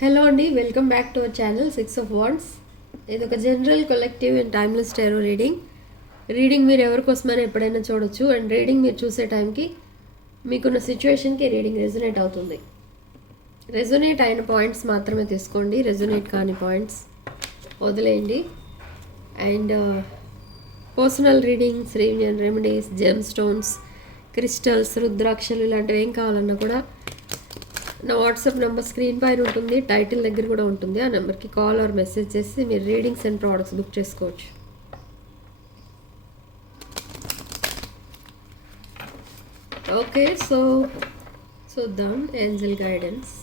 Hello అండి welcome back to our channel six of wands ఇది ఒక general collective and timeless tarot reading reading మీరు ఎవరి కోసమైనా ఎప్పుడైనా చూడొచ్చు. అండ్ రీడింగ్ మీరు చూసే టైంకి మీకున్న సిచ్యువేషన్కి రీడింగ్ రెజొనేట్ అవుతుంది. రెజొనేట్ అయిన పాయింట్స్ మాత్రమే తీసుకోండి. రెజొనేట్ కాని పాయింట్స్ వదిలేయండి. అండ్ పర్సనల్ రీడింగ్స్ రీమియన్ రెమెడీస్ జెమ్ స్టోన్స్ క్రిస్టల్స్ రుద్రాక్షలు ఇలాంటివి ఏం కావాలన్నా కూడా నా వాట్సాప్ నెంబర్ స్క్రీన్ పైన ఉంటుంది టైటిల్ దగ్గర కూడా ఉంటుంది. ఆ నెంబర్కి కాల్ ఆర్ మెసేజ్ చేసి మీరు రీడింగ్స్ అండ్ ప్రోడక్ట్స్ బుక్ చేసుకోవచ్చు. ఓకే సో చూద్దాం angel guidance.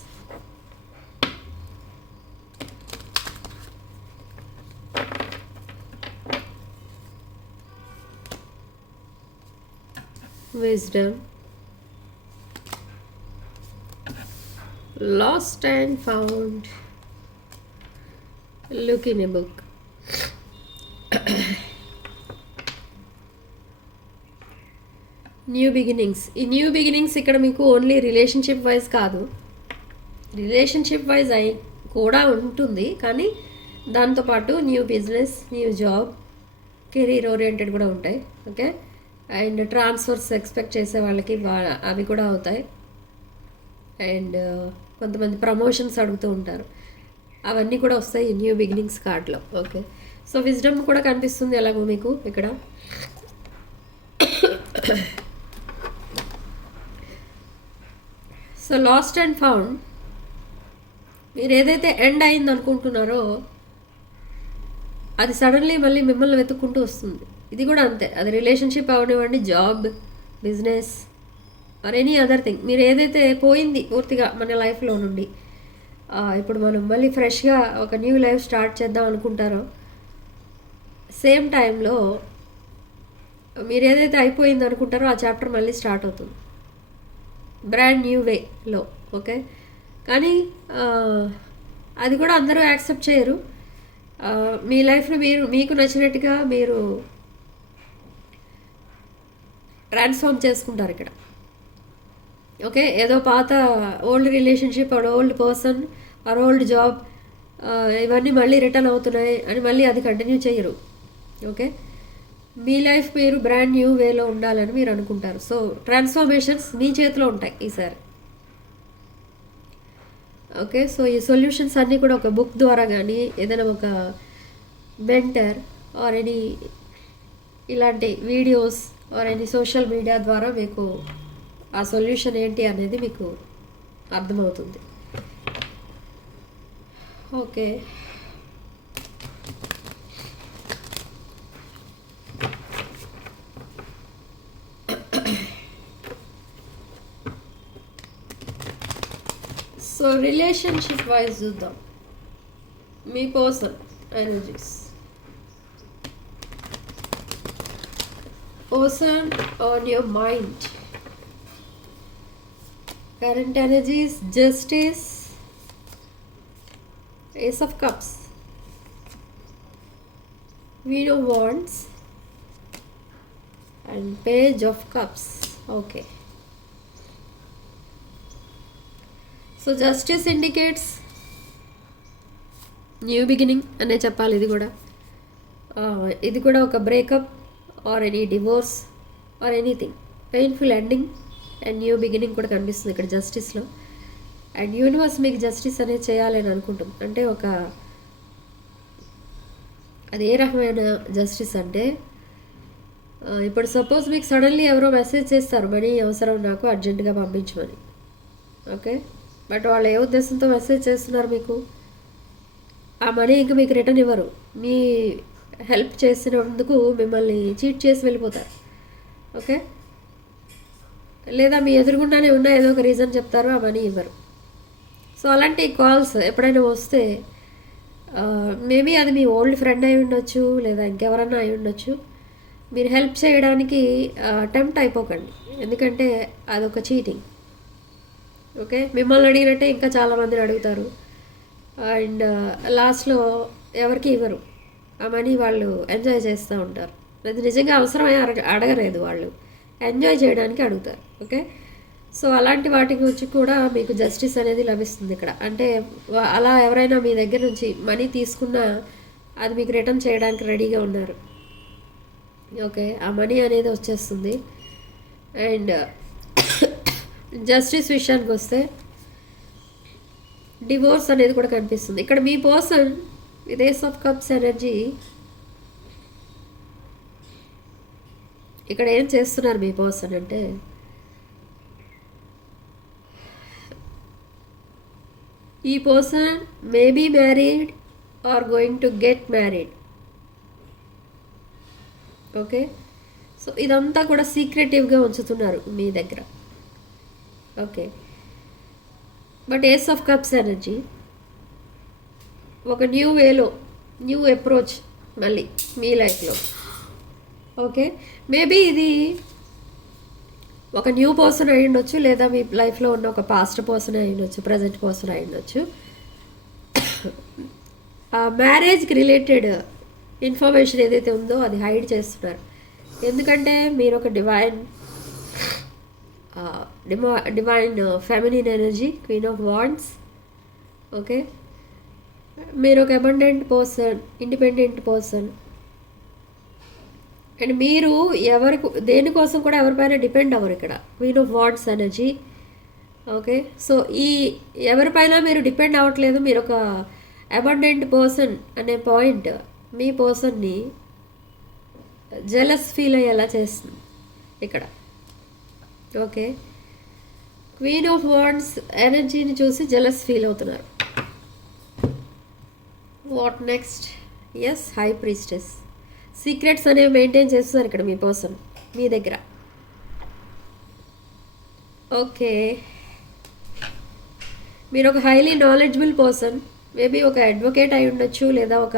wisdom lost and found look in a book new beginnings ఈ న్యూ బిగినింగ్స్ ఇక్కడ మీకు ఓన్లీ రిలేషన్షిప్ వైజ్ కాదు. రిలేషన్షిప్ వైజ్ అయి కూడా ఉంటుంది కానీ దాంతోపాటు new business new job career oriented కూడా ఉంటాయి ఓకే అండ్ ట్రాన్స్ఫర్స్ ఎక్స్పెక్ట్ చేసే వాళ్ళకి వా- అవి కూడా అవుతాయి. అండ్ కొంతమంది ప్రమోషన్స్ అడుగుతూ ఉంటారు. అవన్నీ కూడా వస్తాయి న్యూ బిగినింగ్స్ కార్డ్లో. ఓకే. సో విజ్డమ్ కూడా కనిపిస్తుంది ఎలాగో మీకు ఇక్కడ. సో లాస్ట్ అండ్ ఫౌండ్ మీరు ఏదైతే ఎండ్ అయింది అనుకుంటున్నారో అది సడన్లీ మళ్ళీ మిమ్మల్ని వెతుక్కుంటూ వస్తుంది. ఇది కూడా అంతే. అది రిలేషన్షిప్ అవనివ్వండి job business or any other thing మీరు ఏదైతే పోయింది పూర్తిగా మన లైఫ్లో నుండి ఇప్పుడు మనం మళ్ళీ ఫ్రెష్గా ఒక న్యూ లైఫ్ స్టార్ట్ చేద్దాం అనుకుంటారో సేమ్ టైంలో మీరు ఏదైతే అయిపోయింది అనుకుంటారో ఆ చాప్టర్ మళ్ళీ స్టార్ట్ అవుతుంది. బ్రాండ్ న్యూ వేలో ఓకే కానీ అది కూడా అందరూ యాక్సెప్ట్ చేయరు. మీ లైఫ్లో మీరు మీకు నచ్చినట్టుగా మీరు ట్రాన్స్ఫార్మ్ చేసుకుంటారు ఇక్కడ. ఓకే ఏదో పాత old relationship or old person or old job ఇవన్నీ మళ్ళీ రిటర్న్ అవుతున్నాయి అని మళ్ళీ అది కంటిన్యూ చేయరు. ఓకే? మీ లైఫ్ మీరు బ్రాండ్ న్యూ వేలో ఉండాలని మీరు అనుకుంటారు. సో ట్రాన్స్ఫర్మేషన్స్ మీ చేతిలో ఉంటాయి ఈసారి. ఓకే? సో ఈ సొల్యూషన్స్ అన్నీ కూడా ఒక బుక్ ద్వారా కానీ ఏదైనా ఒక మెంటర్ ఆర్ ఎనీ ఇలాంటి videos or any social media ద్వారా మీకు ఆ సొల్యూషన్ ఏంటి అనేది మీకు అర్థమవుతుంది. ఓకే. సో రిలేషన్షిప్ వైజ్ చూద్దాం. మీ person energies person on your mind current energies justice. Ace of cups. Widow wants. And page of cups. Okay. So justice indicates. New beginning అనే చెప్పాలి ఇది కూడా. ఇది కూడా ఒక breakup or any divorce or anything. Painful ending. And new beginning కూడా కనిపిస్తుంది ఇక్కడ జస్టిస్లో అండ్ యూనివర్స్ మీకు జస్టిస్ అనేది చేయాలని అనుకుంటాం. అంటే ఒక అది ఏ రకమైన జస్టిస్ అంటే ఇప్పుడు సపోజ్ మీకు సడన్లీ ఎవరో మెసేజ్ చేస్తారు మనీ అవసరం నాకు అర్జెంటుగా పంపించమని. ఓకే బట్ వాళ్ళు ఏ ఉద్దేశంతో మెసేజ్ చేస్తున్నారు మీకు? ఆ మనీ ఇంకా మీకు రిటర్న్ ఇవ్వరు. మీ హెల్ప్ చేసినందుకు మిమ్మల్ని చీట్ చేసి వెళ్ళిపోతారు. ఓకే లేదా మీ ఎదురుగుండానే ఉన్న ఏదో ఒక రీజన్ చెప్తారు ఆ మనీ ఇవ్వరు. సో అలాంటి కాల్స్ ఎప్పుడైనా వస్తే మేబీ అది మీ ఓల్డ్ ఫ్రెండ్ అయి ఉండొచ్చు లేదా ఇంకెవరన్నా అయి ఉండొచ్చు. మీరు హెల్ప్ చేయడానికి అటెంప్ట్ అయిపోకండి. ఎందుకంటే అదొక చీటింగ్ ఓకే మిమ్మల్ని అడిగినట్టే ఇంకా చాలామందిని అడుగుతారు. అండ్ లాస్ట్లో ఎవరికి ఇవ్వరు. ఆ మనీ వాళ్ళు ఎంజాయ్ చేస్తూ ఉంటారు. అది నిజంగా అవసరమే అడగ అడగలేదు వాళ్ళు. ఎంజాయ్ చేయడానికి అడుగుతారు ఓకే? సో అలాంటి వాటి గురించి కూడా మీకు జస్టిస్ అనేది లభిస్తుంది ఇక్కడ. అంటే అలా ఎవరైనా మీ దగ్గర నుంచి మనీ తీసుకున్నా అది మీకు రిటర్న్ చేయడానికి రెడీగా ఉన్నారు. ఓకే? ఆ మనీ అనేది వచ్చేస్తుంది. అండ్ జస్టిస్ విషయానికి వస్తే డివోర్స్ అనేది కూడా కనిపిస్తుంది. ఇక్కడ మీ person with ace of cups energy ఇక్కడ ఏం చేస్తున్నారు మీ పర్సన్ అంటే ఈ person may be married or going to get married okay so ఇదంతా కూడా సీక్రెటివ్గా ఉంచుతున్నారు మీ దగ్గర. Okay but ace of cups energy ఒక న్యూ వేలో న్యూ అప్రోచ్ మళ్ళీ మీ లైఫ్లో ఓకే. మేబీ ఇది ఒక న్యూ పర్సన్ అయి ఉండొచ్చు లేదా మీ లైఫ్లో ఉన్న ఒక పాస్ట్ పర్సన్ అయి ఉండొచ్చు ప్రజెంట్ పర్సన్ అయి ఉండొచ్చు. మ్యారేజ్కి రిలేటెడ్ ఇన్ఫర్మేషన్ ఏదైతే ఉందో అది హైడ్ చేస్తున్నారు. ఎందుకంటే మీరు ఒక divine డిమా divine feminine energy queen of wands okay. మీరు ఒక abundant person independent person and మీరు ఎవరికి దేనికోసం కూడా ఎవరిపైన డిపెండ్ అవ్వరు ఇక్కడ. Queen of wands energy okay so ఈ ఎవరిపైన మీరు డిపెండ్ అవ్వట్లేదు మీరు ఒక అబండెంట్ పర్సన్ అనే పాయింట్ మీ పర్సన్ని జెలస్ ఫీల్ అయ్యేలా చేస్తుంది ఇక్కడ. ఓకే క్వీన్ ఆఫ్ వాండ్స్ ఎనర్జీని చూసి జెలస్ ఫీల్ అవుతున్నారు. What next is high priestess secrets అనేవి మెయింటైన్ చేస్తున్నారు ఇక్కడ మీ మీ దగ్గర. ఓకే. మీరు ఒక హైలీ నాలెడ్జబుల్ పర్సన్ మేబీ ఒక అడ్వకేట్ అయి ఉండొచ్చు లేదా ఒక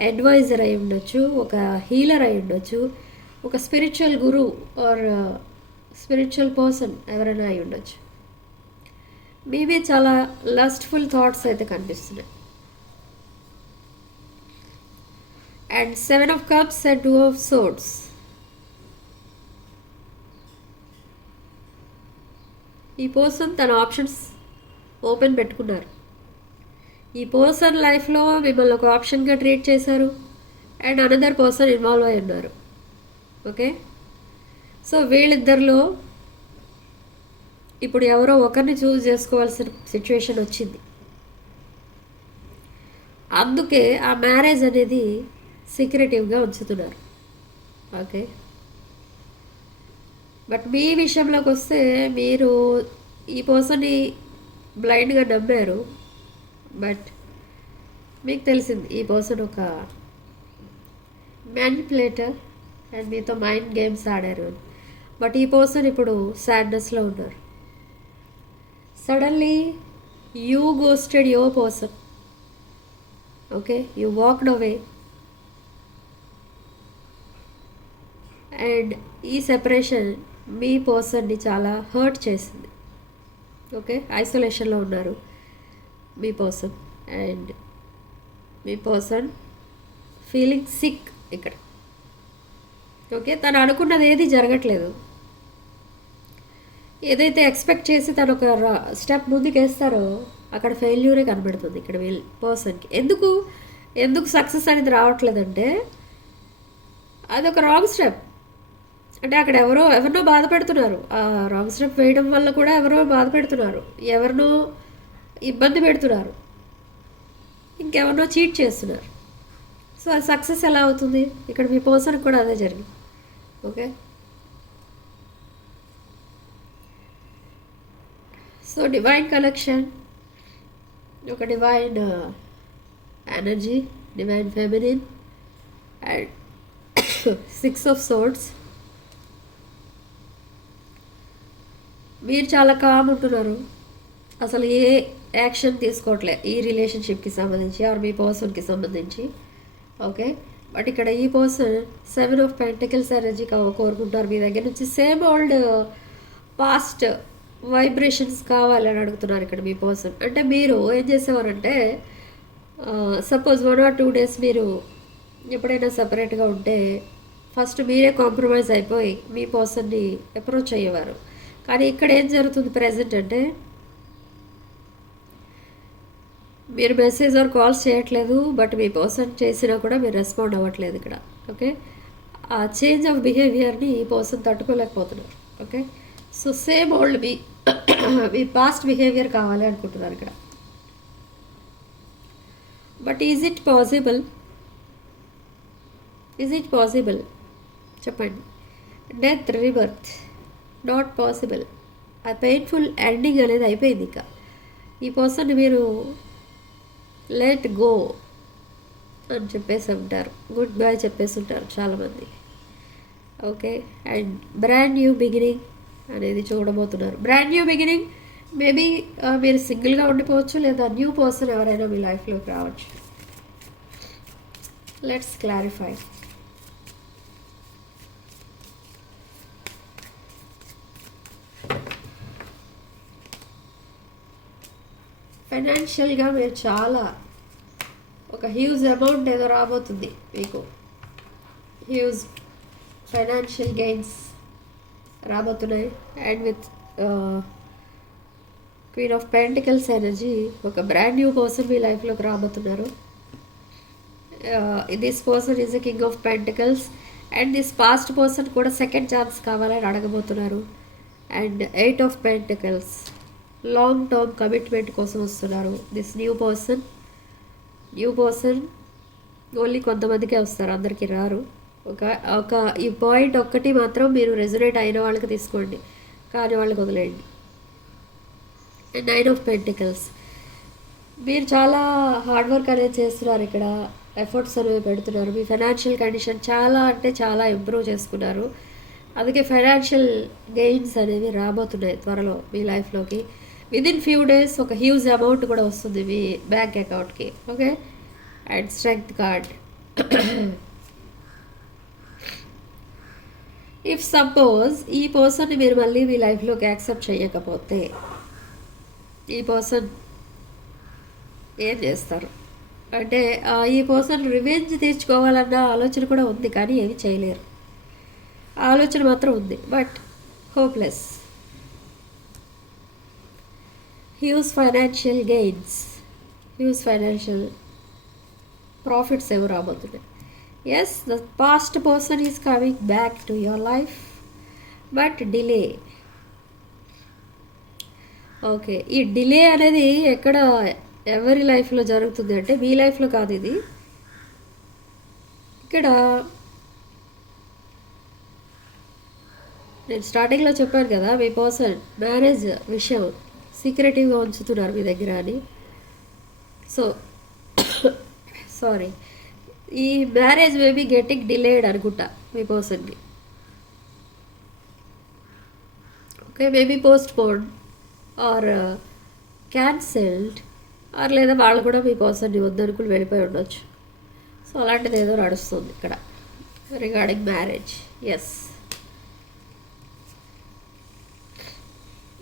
అడ్వైజర్ అయి ఉండొచ్చు ఒక హీలర్ అయి ఉండొచ్చు ఒక spiritual guru or spiritual person ఎవరైనా అయి ఉండొచ్చు. మేబీ చాలా లస్ట్ఫుల్ థాట్స్ అయితే కనిపిస్తున్నాయి. And seven of cups and two of swords. ఈ పర్సన్ తన ఆప్షన్స్ ఓపెన్ పెట్టుకున్నారు. ఈ పర్సన్ లైఫ్లో మిమ్మల్ని ఒక ఆప్షన్గా ట్రీట్ చేశారు. అండ్ అనదర్ పర్సన్ ఇన్వాల్వ్ అయి ఉన్నారు. ఓకే సో వీళ్ళిద్దరిలో ఇప్పుడు ఎవరో ఒకరిని చూస్ చేసుకోవాల్సిన సిచ్యువేషన్ వచ్చింది. అందుకే ఆ మ్యారేజ్ అనేది సీక్రెటివ్గా ఉంచుతున్నారు. ఓకే బట్ మీ విషయంలోకి వస్తే మీరు ఈ పర్సన్ని బ్లైండ్గా నమ్మారు. బట్ మీకు తెలిసింది ఈ పర్సన్ ఒక మ్యానిపులేటర్ అండ్ మీతో మైండ్ గేమ్స్ ఆడారు. బట్ ఈ పర్సన్ ఇప్పుడు సాడ్నెస్లో ఉన్నారు. Suddenly you ghosted your person okay you walked away and ఈ సెపరేషన్ మీ పర్సన్ని చాలా హర్ట్ చేసింది. ఓకే? ఐసోలేషన్లో ఉన్నారు మీ పర్సన్. అండ్ మీ పర్సన్ ఫీలింగ్ సిక్ ఇక్కడ. ఓకే? తను అనుకున్నది ఏది జరగట్లేదు. ఏదైతే ఎక్స్పెక్ట్ చేసి తను ఒక స్టెప్ ముందుకు వేస్తారో అక్కడ ఫెయిల్యూరే కనబడుతుంది ఇక్కడ వీళ్ళ పర్సన్కి. ఎందుకు? ఎందుకు సక్సెస్ అనేది రావట్లేదంటే అదొక రాంగ్ స్టెప్. అంటే అక్కడ ఎవరో ఎవరినో బాధ పెడుతున్నారు ఆ రాంగ్ స్టెప్ వేయడం వల్ల కూడా ఎవరో బాధ పెడుతున్నారు ఎవరినో ఇబ్బంది పెడుతున్నారు. ఇంకెవరినో చీట్ చేస్తున్నారు. సో అది సక్సెస్ ఎలా అవుతుంది? ఇక్కడ మీ పర్సన్ కూడా అదే జరిగింది. ఓకే? So divine collection. ఒక divine energy divine feminine and six of swords. మీరు చాలా కామ్ ఉంటున్నారు. అసలు ఏ యాక్షన్ తీసుకోవట్లే ఈ రిలేషన్షిప్కి సంబంధించి ఆర్ మీ పర్సన్కి సంబంధించి. ఓకే బట్ ఇక్కడ ఈ person seven of pentacles energy కోరుకుంటారు. మీ దగ్గర నుంచి సేమ్ ఓల్డ్ పాస్ట్ వైబ్రేషన్స్ కావాలని అడుగుతున్నారు ఇక్కడ మీ పర్సన్ అంటే మీరు ఏం చేసేవారంటే suppose one or two days మీరు ఎప్పుడైనా సపరేట్గా ఉంటే ఫస్ట్ మీరే కాంప్రమైజ్ అయిపోయి మీ పర్సన్ని అప్రోచ్ అయ్యేవారు. కానీ ఇక్కడ ఏం జరుగుతుంది ప్రజెంట్ అంటే? మీరు మెసేజ్ ఆర్ కాల్స్ చేయట్లేదు బట్ మీ పర్సన్ చేసినా కూడా మీరు రెస్పాండ్ అవ్వట్లేదు ఇక్కడ ఓకే ఆ చేంజ్ ఆఫ్ బిహేవియర్ని ఈ పర్సన్ తట్టుకోలేకపోతున్నారు ఓకే సో సేమ్ ఓల్డ్ మీ మీ పాస్ట్ బిహేవియర్ కావాలి అనుకుంటున్నారు ఇక్కడ. But is it possible is it possible చెప్పండి. డెత్ రిబర్త్ నాట్ పాసిబుల్ ఆ పెయిన్ఫుల్ ఎండింగ్ అనేది అయిపోయింది ఇక. ఈ పర్సన్ మీరు లెట్ గో అని చెప్పేసి ఉంటారు. గుడ్ బై చెప్పేసి ఉంటారు చాలామంది. Okay and brand new beginning అనేది చూడబోతున్నారు. బ్రాండ్ న్యూ బిగినింగ్ మేబీ మీరు సింగిల్గా ఉండిపోవచ్చు లేదా న్యూ పర్సన్ ఎవరైనా మీ లైఫ్లోకి రావచ్చు. లెట్స్ క్లారిఫై ఫైనాన్షియల్గా మీరు చాలా ఒక హ్యూజ్ అమౌంట్ ఏదో రాబోతుంది మీకు. హ్యూజ్ ఫైనాన్షియల్ గెయిన్స్ రాబోతున్నాయి. And with queen of pentacles energy ఒక బ్రాండ్ న్యూ పర్సన్ మీ లైఫ్లోకి రాబోతున్నారు. This person is a king of pentacles and this past person కూడా సెకండ్ ఛాన్స్ కావాలని అడగబోతున్నారు. And eight of pentacles long term commitment కోసం వస్తున్నారు. This new person new person only కొంతమందికే వస్తారు. అందరికీ రారు. ఒక ఒక ఈ పాయింట్ ఒక్కటి మాత్రం మీరు రెజొనేట్ అయిన వాళ్ళకి తీసుకోండి. కానీ వాళ్ళకి వదిలేయండి. అండ్ నైన్ ఆఫ్ పెంటికల్స్ మీరు చాలా హార్డ్ వర్క్ అనేది చేస్తున్నారు ఇక్కడ. ఎఫర్ట్స్ అనేవి పెడుతున్నారు. మీ ఫైనాన్షియల్ కండిషన్ చాలా అంటే చాలా ఇంప్రూవ్ చేసుకున్నారు. అందుకే ఫైనాన్షియల్ గెయిన్స్ అనేవి రాబోతున్నాయి త్వరలో మీ లైఫ్లోకి విదిన్ ఫ్యూ డేస్ ఒక హ్యూజ్ అమౌంట్ కూడా వస్తుంది మీ బ్యాంక్ అకౌంట్కి okay and strength card if suppose ఈ పర్సన్ని మీరు మళ్ళీ మీ లైఫ్లోకి యాక్సెప్ట్ చేయకపోతే ఈ పర్సన్ ఏం చేస్తారు? అంటే ఈ పర్సన్ రివెంజ్ తీర్చుకోవాలన్న ఆలోచన కూడా ఉంది కానీ ఏమి చేయలేరు. ఆలోచన మాత్రం ఉంది but hopeless huge financial gains huge financial profits ఏవో రాబోతున్నాయి yes the past person is coming back to your life but delay okay ఈ డిలే అనేది ఎక్కడ ఎవరి లైఫ్లో జరుగుతుంది అంటే మీ లైఫ్లో కాదు ఇది. ఇక్కడ నేను స్టార్టింగ్లో చెప్పాను కదా మీ పర్సన్ మ్యారేజ్ విషయం. సీక్రెటివ్గా ఉంచుతున్నారు మీ దగ్గర అని. సో సారీ ఈ మ్యారేజ్ మేబీ గెటింగ్ డిలేడ్ అనుకుంటా మీ పర్సన్కి okay maybe postpone or cancelled or లేదా వాళ్ళు కూడా మీ పర్సన్ని వద్దనుకుని వెళ్ళిపోయి ఉండొచ్చు. సో అలాంటిది ఏదో నడుస్తుంది ఇక్కడ regarding marriage yes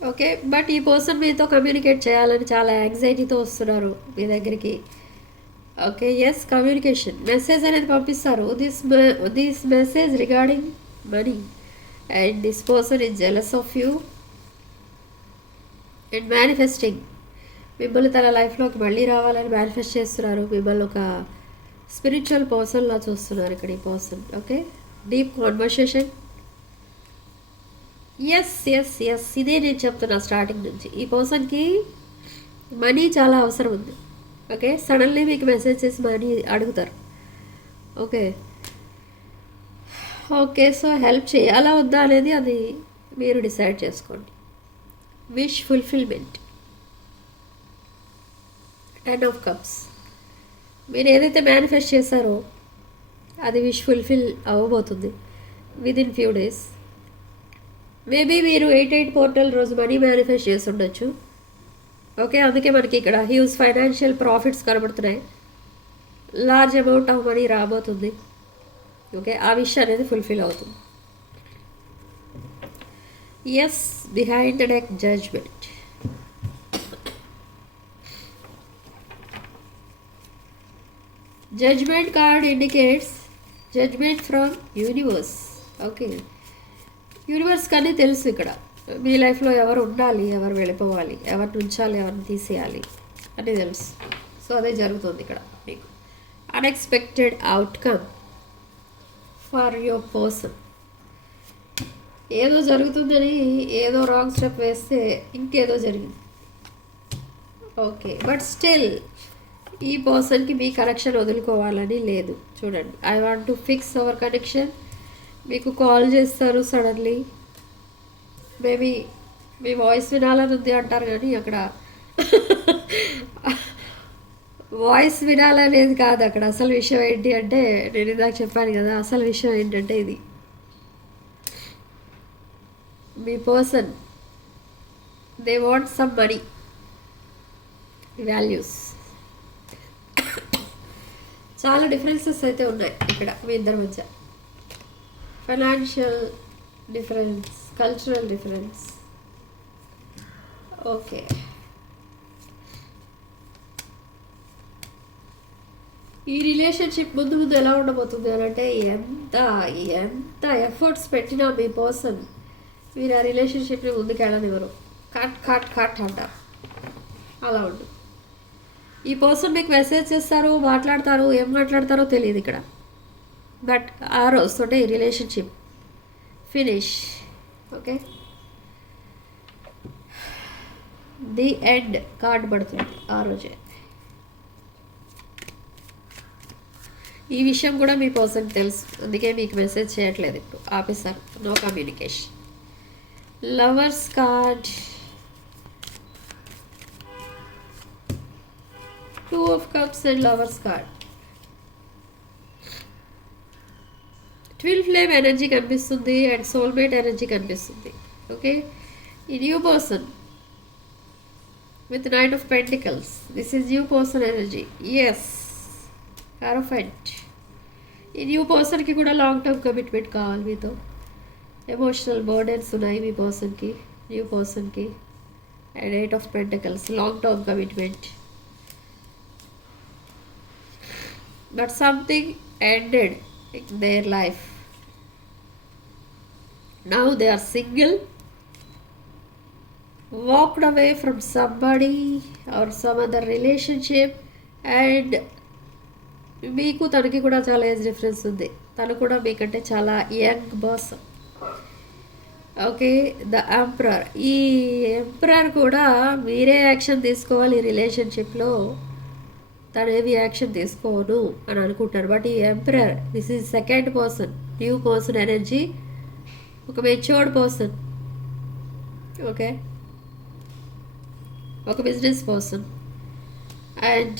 okay but ఈ పర్సన్ మీతో కమ్యూనికేట్ చేయాలని చాలా యాంగ్జైటీతో వస్తున్నారు మీ దగ్గరికి. ఓకే ఎస్ కమ్యూనికేషన్ మెసేజ్ అనేది పంపిస్తారు. This this message regarding money and this person is jealous of you and manifesting మిమ్మల్ని తన లైఫ్లోకి మళ్ళీ రావాలని మేనిఫెస్ట్ చేస్తున్నారు. మిమ్మల్ని ఒక స్పిరిచువల్ పర్సన్లా చూస్తున్నారు ఇక్కడ ఈ person okay deep conversation yes yes yes ఇదే నేను చెప్తున్నా స్టార్టింగ్ నుంచి. ఈ పర్సన్కి మనీ చాలా అవసరం ఉంది. ఓకే సడన్లీ మీకు మెసేజ్ చేసి మనీ అడుగుతారు. ఓకే ఓకే సో హెల్ప్ చేయాలా వద్దా అనేది అది మీరు డిసైడ్ చేసుకోండి. Wish fulfilment ten of cups మీరు ఏదైతే మేనిఫెస్ట్ చేశారో అది విష్ ఫుల్ఫిల్ అవ్వబోతుంది. విదిన్ ఫ్యూ డేస్ మేబీ మీరు ఎయిట్ ఎయిట్ పోర్టల్ రోజు మనీ మేనిఫెస్ట్ చేసి ఉండొచ్చు ఓకే అందుకే మనకి ఇక్కడ హ్యూజ్ ఫైనాన్షియల్ ప్రాఫిట్స్ కనబడుతున్నాయి. లార్జ్ అమౌంట్ ఆఫ్ మనీ రాబోతుంది. ఓకే ఆ విషయం అనేది ఫుల్ఫిల్ అవుతుంది. Yes behind the deck judgement judgement card indicates judgement from universe okay universe కానీ తెలుసు ఇక్కడ. మీ లైఫ్లో ఎవరు ఉండాలి ఎవరు వెళ్ళిపోవాలి ఎవరిని ఉంచాలి ఎవరిని తీసేయాలి అని తెలుసు. సో అదే జరుగుతుంది ఇక్కడ మీకు. Unexpected outcome for your person ఏదో జరుగుతుందని ఏదో రాంగ్ స్టెప్ వేస్తే ఇంకేదో జరిగింది. ఓకే బట్ స్టిల్ ఈ పర్సన్కి మీ కనెక్షన్ వదులుకోవాలని లేదు. చూడండి I want to fix our connection మీకు కాల్ చేస్తారు సడన్లీ. మేబీ మీ వాయిస్ వినాలని ఉంది అంటారు కానీ అక్కడ వాయిస్ వినాలనేది కాదు అక్కడ. అసలు విషయం ఏంటి అంటే నేను ఇందాక చెప్పాను కదా అసలు విషయం ఏంటంటే ఇది. మీ person they want some money values. చాలా డిఫరెన్సెస్ అయితే ఉన్నాయి ఇక్కడ మీ ఇద్దరి మధ్య. Financial difference cultural difference okay ఈ రిలేషన్షిప్ ముందు ముందు ఎలా ఉండబోతుంది అని అంటే ఎంత ఎంత ఎఫర్ట్స్ పెట్టినా మీ పర్సన్ మీరు ఆ రిలేషన్షిప్ని ముందుకెళ్ళనివ్వరు. కట్ కట్ కట్ అంటారు అలా ఉండు. ఈ పర్సన్ మీకు మెసేజ్ చేస్తారు మాట్లాడతారు ఏం మాట్లాడతారో తెలియదు ఇక్కడ. బట్ ఆ రోజుతోటే ఈ relationship finish. Okay? The end card పడుతుంది ఆ రోజే. ఈ విషయం కూడా మీ పర్సన్ తెలుసు. అందుకే మీకు మెసేజ్ చేయట్లేదు ఇప్పుడు. Officer no communication. Lovers card. Two of cups and lovers card. Twin flame energy కనిపిస్తుంది అండ్ సోల్మేట్ ఎనర్జీ కనిపిస్తుంది. ఓకే ఈ new person with knight of pentacles this is new person energy yes కారఫెంట్ ఈ new పర్సన్కి కూడా long term commitment కావాలి మీతో. Emotional burdens ఉన్నాయి మీ పర్సన్కి న్యూ పర్సన్కి and eight of pentacles long term commitment but something ended in their life Now they are single, walked away from somebody or some other relationship, and మీకు తనకి కూడా చాలా age difference ఉంది. తను కూడా మీకంటే చాలా young boss okay the emperor ఈ ఎంప్రర్ కూడా మీరే యాక్షన్ తీసుకోవాలి ఈ రిలేషన్షిప్లో తను ఏమి యాక్షన్ తీసుకోను అని అనుకుంటారు. బట్ ఈ emperor this is second person new person energy ఒక మెచ్యూర్డ్ పర్సన్. ఓకే? ఒక business person. And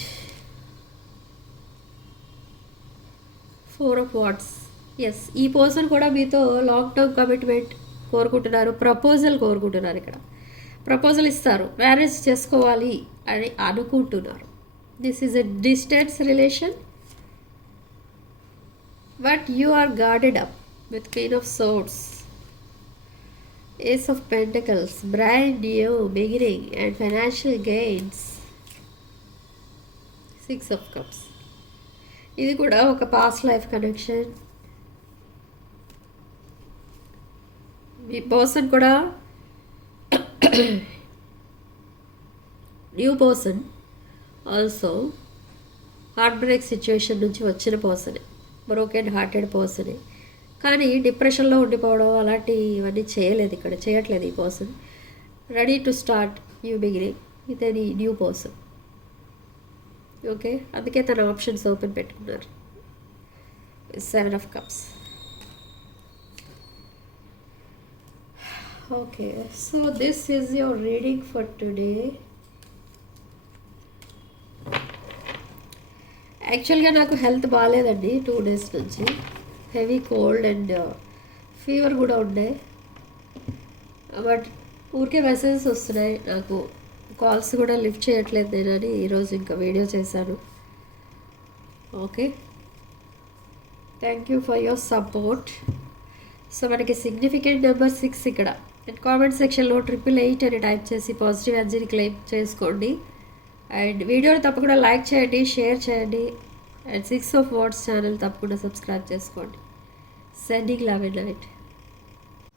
four of wands. Yes ఈ పర్సన్ కూడా మీతో లాంగ్ టర్మ్ కమిట్మెంట్ కోరుకుంటున్నారు ప్రపోజల్ కోరుకుంటున్నారు ఇక్కడ. ప్రపోజల్ ఇస్తారు మ్యారేజ్ చేసుకోవాలి అని అనుకుంటున్నారు. This is a distance relation but you are guarded up with queen of swords ace of pentacles brand new beginning and financial gains. Six of cups. ఇది కూడా ఒక పాస్ట్ లైఫ్ కనెక్షన్ మీ person కూడా new person also heart break situation నుంచి వచ్చిన పర్సనే broken hearted పర్సనే కానీ డిప్రెషన్లో ఉండిపోవడం అలాంటి ఇవన్నీ చేయలేదు ఇక్కడ చేయట్లేదు ఈ person ready to start new beginning with any new person okay అందుకే తన ఆప్షన్స్ ఓపెన్ పెట్టుకున్నారు. Seven of cups okay so this is your reading for today యాక్చువల్గా నాకు హెల్త్ బాగాలేదండి టూ డేస్ నుంచి. Heavy cold and uh, fever కూడా ఉండే. But ఊరికే మెసేజెస్ వస్తున్నాయి. నాకు కాల్స్ కూడా లిఫ్ట్ చేయట్లేదు నేనని ఈరోజు ఇంకా వీడియో చేశాను. Okay. Thank you for your support so మనకి సిగ్నిఫికెంట్ నెంబర్ సిక్స్ ఇక్కడ. అండ్ కామెంట్ సెక్షన్లో ట్రిపుల్ ఎయిట్ అని టైప్ చేసి పాజిటివ్ ఎనర్జీని క్లెయిమ్ చేసుకోండి. అండ్ వీడియోని తప్పకుండా లైక్ చేయండి షేర్ చేయండి. And six of wands channel తప్పకుండా సబ్స్క్రైబ్ చేసుకోండి. Sending love and night